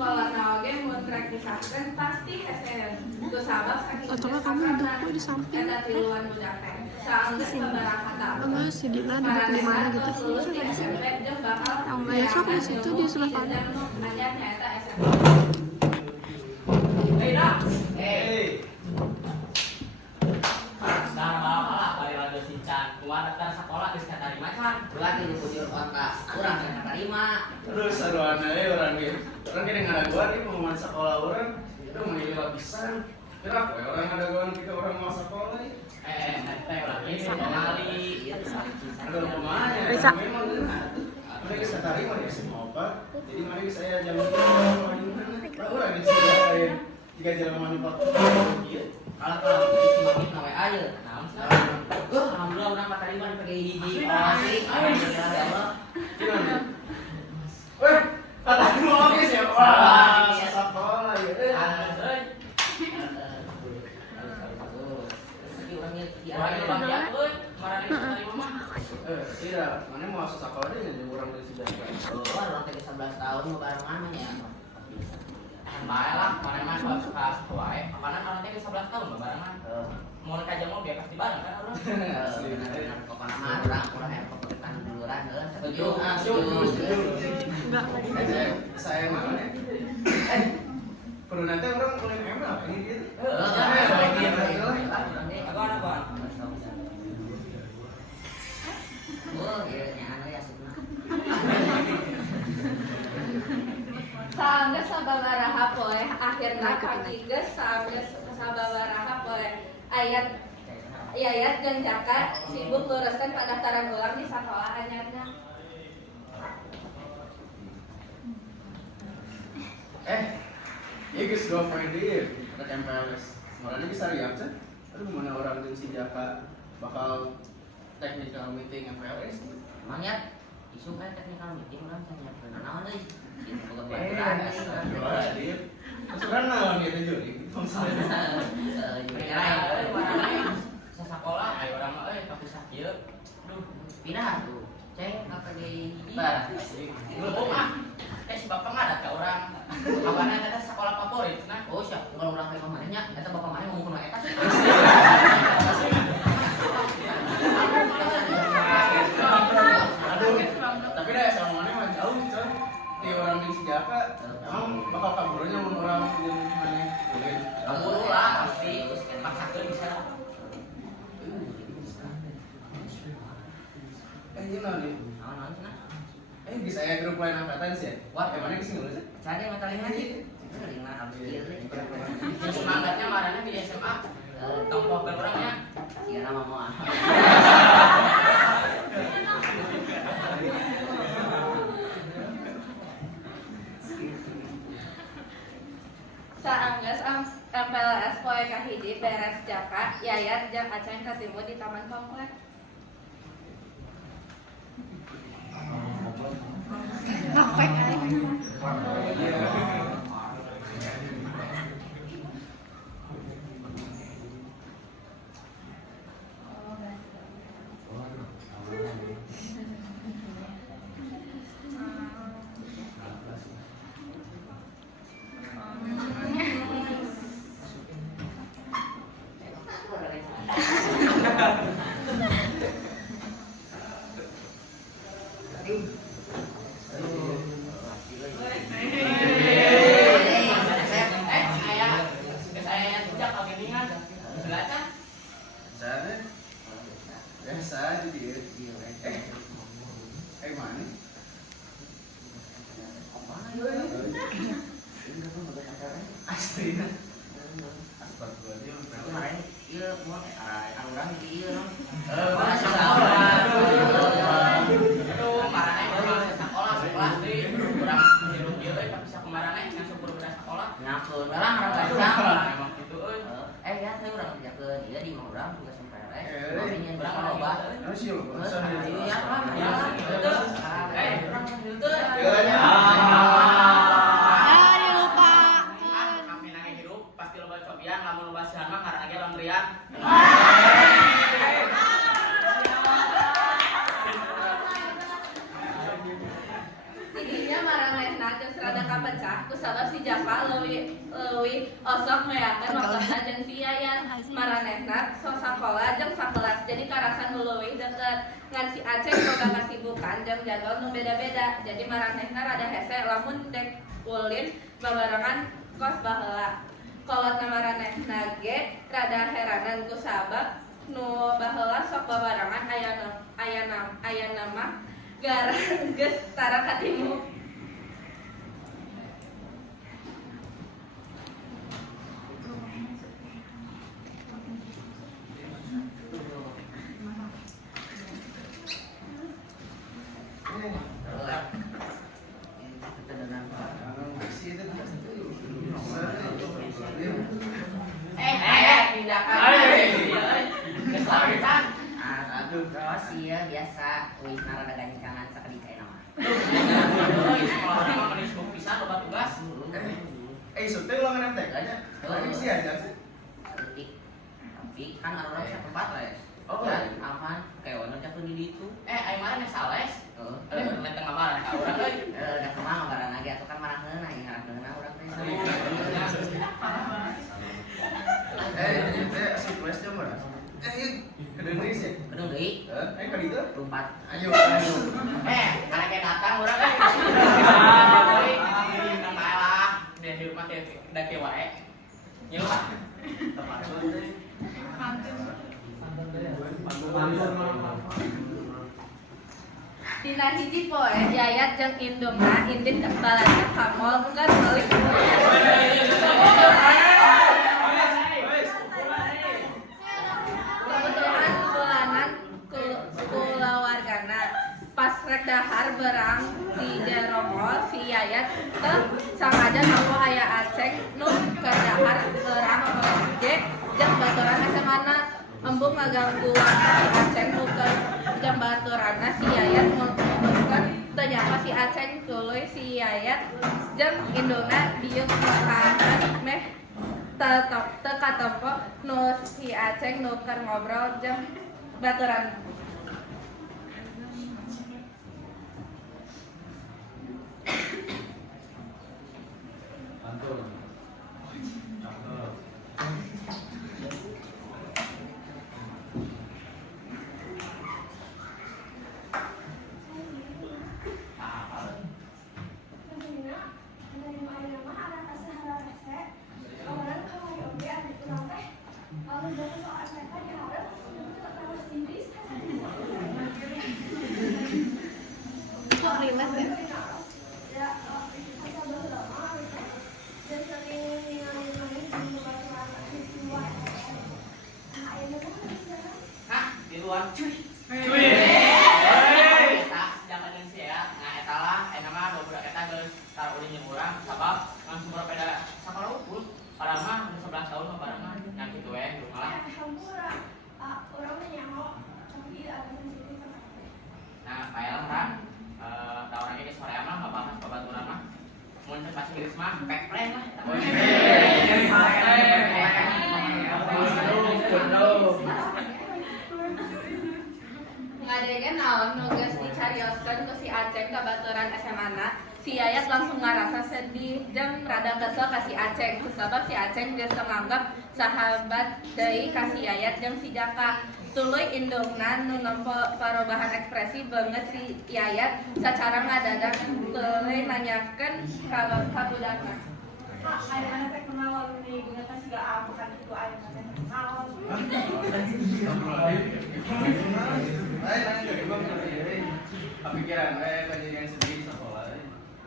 sekolah naoge mun rek disahkeun pasti SM. Ku sabab saking Atau kamu duduk di samping. eta tiluan budak teh. Saanggeus babaraha tahun. Enggak sih, Dina duduk di mana gitu sih. Lulus di SMP jeung bakal Ya, sok di situ di sebelah kanan. Ngajarnya eta SMP. Hei, dah. Sama kali radio sincan. Kumaha datang sekolah geus katarima can. Ulah di bujur otak, urang teh katarima. Terus aduan aja orang kini ngadaguan nih pengumuman sekolah orang itu menilai lapisan. Kira apa ya orang ngadaguan kita orang mau sekolah nih. Teh ulah ini kembali. Aduh pemanya. Bisa. Memang benar. Mana bisa tarima ya semua apa? Jadi mari saya jam itu orang di sini saya 3 jam manufaktur. Kalau di mami nawe aja. Naon sih? Alhamdulillah urang katarima dipake hiji. Asik, alhamdulillah ya Allah. Gimana? Weh, kata mau oke siapa? Wah, sekolah ya. Halus euy. Urang ge bangga euy. Marane katarima mah. Tidak, mana mau masuk sekolah deh jadi orang dari Sidaga. Keluar orang teh 11 tahun mau bareng mana ya? Bae lah, marane mah suka wae. Apana orang teh 11 tahun barengan. Mau ka jam biar pasti bareng kan urang. Pokoknya mah orang yang pokoknya duluran setuju. Setuju. Enggak. Saya mana ya? Perlu nanti orang mulai emak ini dia. Agak apa? Oh, iya nyana ya asupna. Saanggeus sababaraha poe akhirna kaki geus saanggeus sababaraha poe Yayat jeung Jaka sibuk luruskan pendaftaran ulang di sekolah anyarna. Iya guys, 2 poin dia ke MPLS. Sebenarnya bisa lihat sih. Aduh mana orang jeung si Jaka bakal technical meeting MPLS. Emang ya isu kan technical meeting orang tanya pernah naon deui? Ini boga peraturan Dia. Sebenarnya naon dia juri. Sekolah ayo urang mah euy kapisah kieu. Duh, pindah tuh. Ceng apa di belum ah. Si bapak mah ada ka urang. Kabarna eta sekolah favorit nah. Oh siap, kalau urang kayak kemarin nya, eta bapak mana ngomong kumaha eta sih? Aduh, tapi dah sama mana mah jauh coy. Di orang di Sijaka emang bakal kaburnya mun orang di mana boleh. Kabur lah pasti paksakeun bisa. Gimana nih? Naon cenah? Bisa ya grup lain angkatan sih ya? Wah, emangnya kesini dulu sih? Cari mata lima sih. Lima habis kieu teh. Semangatnya marahnya di SMA. Tompokeun urangnya. Siga nama moal. Saanggeus MPLS poe kahiji beres Jaka, Yayat jeung Aceng ketemu di taman komplek. Ngepek aja. kusabab si Jaka leuwih osok meyakeun waktuna jeung si Yayat maranehna sok sakola jeung sakelas jadi karasan leuwih deukeut ngan si Aceng boga kasibukan jeung jadwal nu beda-beda jadi maranehna rada hese lamun dek ulin babarengan kos baheula kolotna maranehna ge rada heranan kusabab nu baheula sok babarengan aya nama garang geus tara katimu. Terus iya biasa wis narada gancangan sakadika nama. Sekolah mah manis pisan loba tugas. Isuk teh ulangan MTK nya. Lagi sih aja sih. Tapi kan orang tempat les. Oh, dan aman kayak ono jatuh di ditu. Aing mah nih sales. Heeh. Leteng ngabaran ka urang euy. Udah kemana ngabaran lagi atau kan maraheun aya ngaraheun urang teh. Teh asal kelas jam berapa? Kedengeris ya? Bener deui. Ayo ka ditu. Lompat. Ayo. Mana kayak datang urang euy. Nama lah, dia di rumah teh dake wae. Yuk. Dina hiji poe Yayat jeung indungna indit balaja ka mall keur meuli. Kebetulan bulanan kulawargana pas rek dahar berang di jero mall si Yayat teu sangaja nampo aya Aceng nu keur dahar berang ge jeung baturan SMA-na embung ngaganggu si Aceng nu keur jeung baturanna si Yayat memutuskeun teu nyapa si Aceng tuluy si Yayat jeung indungna dieu makanan meh teu katempo nu si Aceng nu keur ngobrol jeung baturan. Kok relate ya? Hah, di luar cuy. Jangan jeung sia ya. Nah eta lah aya mah budak eta geus tar ulin jeung urang sabab langsung berbeda sakola unggul. Padahal mah udah 11 tahun mah bareng mah. Yang kitu we di rumah lah. Nah, kayak lah da urang ge sore mah ngabahas babaturan mah. Mun teh bahasa Inggris mah back plan lah. Ngadege naon nu geus dicarioskeun ku si Aceng ka baturan SMA-na, si Yayat langsung ngarasa sedih jeung rada kesel ka si Aceng kusabab si Aceng geus nganggap sahabat deui ka si Yayat jeung si Jaka. Tuluy indungna nu nempo parobahan ekspresi banget si Yayat sacara ngadadak tuluy nanyakeun ka budakna. Aya anak teh kenal nih, guna teh siga apa kan itu aya teh kenal. Kepikiran kejadian sedih sekolah.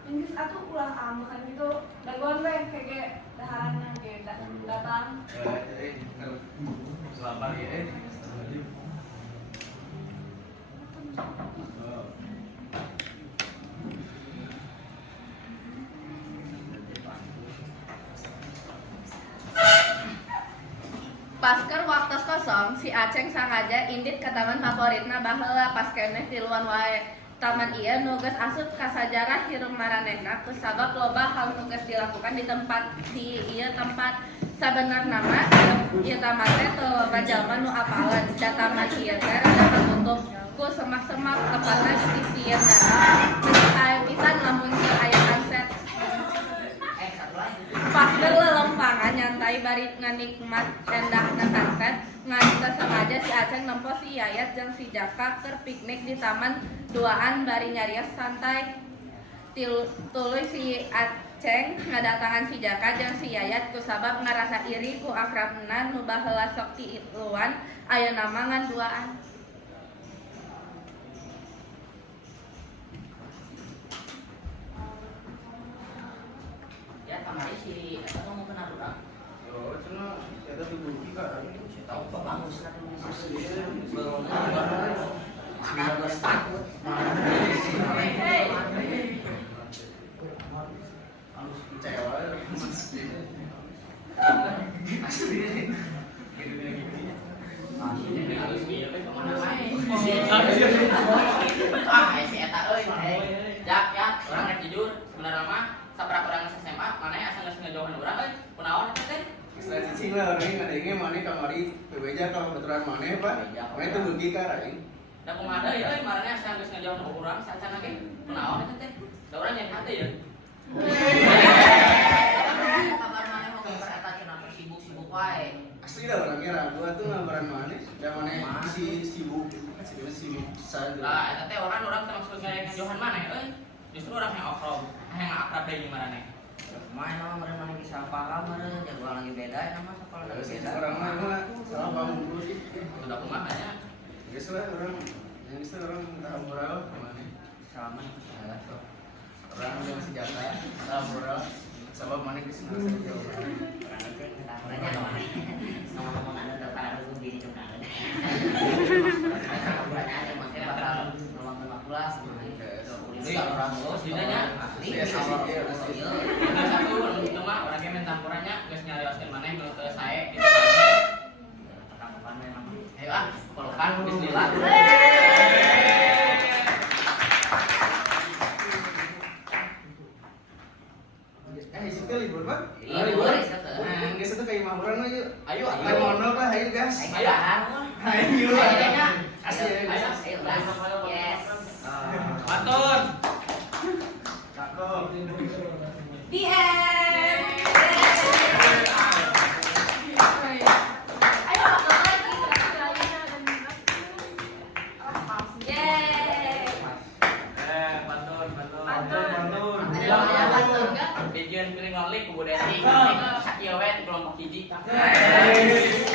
Inggris atuh ulah kan gitu. Dagon we kege daharanna ge datang. Selamat ya. Pasker waktu kosong si Aceng sangaja indit ke taman favoritna baheula pas keneh tiluan wae. Taman ieu nu geus asup ka sajarah hirup maranehna kusabab loba hal nu geus dilakukan di tempat di ieu tempat. Sabenerna mah ieu taman teh teu loba jalma nu apaleun. Da taman ieu teh rada katutup ku semak-semak tepatna di sisi danau. Geus aya pisan lamun teu aya sunset. Pas lelempangan nyantai bari nganikmat endah nekankan ngan sengaja si Aceng nempo si Yayat jeung si Jaka keur piknik di taman duaan bari nyarios santai. Tuluy si Aceng ngadatangan si Jaka jeung si Yayat kusabab ngarasa iri ku akrabna nu baheula sok ti iluan ayeuna mah ngan duaan. Ya kamari si eta ngomong kenal urang. Oh, cenah eta tuh bukti kan. Saya tahu kok bagus kan Belum. 19 tahun. Harus kecewa. Si eta euy. Jak, urang rek jujur, sebenarnya mah saperang urang SMA, mana asa geus ngejauhan urang euy. Kunaon eta teh? Istilah cicing lah orang yang ngadengnya mana kamari bebeja kalau kebetulan mana pak, mana itu bagi karaing. Da kumaha deui euy, marane asa geus ngejauhan urang sacana ge. Kunaon eta teh? Da urang yang hate ya. Kabar mana mau kabar eta cenah sibuk-sibuk wae. Asli dah orangnya ragu tuh ngabaran mana, dan mana si sibuk, sibuk saya. Lah eta teh orang termasuk ngejauhan mana euy? Justru orang yang akrab deui marane. Main nama mereka mana bisa paham mana jadwal lagi beda ya nama sekolah lagi beda. Orang mana salah paham dulu sih. Udah kumaha nya? Guys lah orang, yang itu orang tahu moral mana. Sama salah tuh. Orang yang masih jatah, tahu moral. Sebab mana kisah saja orang. Namanya mana? Ngomong-ngomong ada depan ada gini tuh ada. Kabarnya ada makanya bakal ruang 15 Ini orang bos dinanya asli Asli. satu itu mah orangnya main tampurannya geus nyarioskeun maneh nu teu sae gitu. Tanggapan memang. Ayo ah, pelukan bismillah. Itu libur pak? Libur, itu. Nah, geus itu kayak mahuran aja. Ayo, Ayo monol lah, ayo gas. Ayo. Ayo. Asli. Ayo. Yes. Matur. Cakep. The end. Ayo upload lagi sekalinya dan yeay. Matur. Matur. Ada bantuan enggak? Bikin piring lali ku Desi. Sakieu we di kelompok hiji. Hey.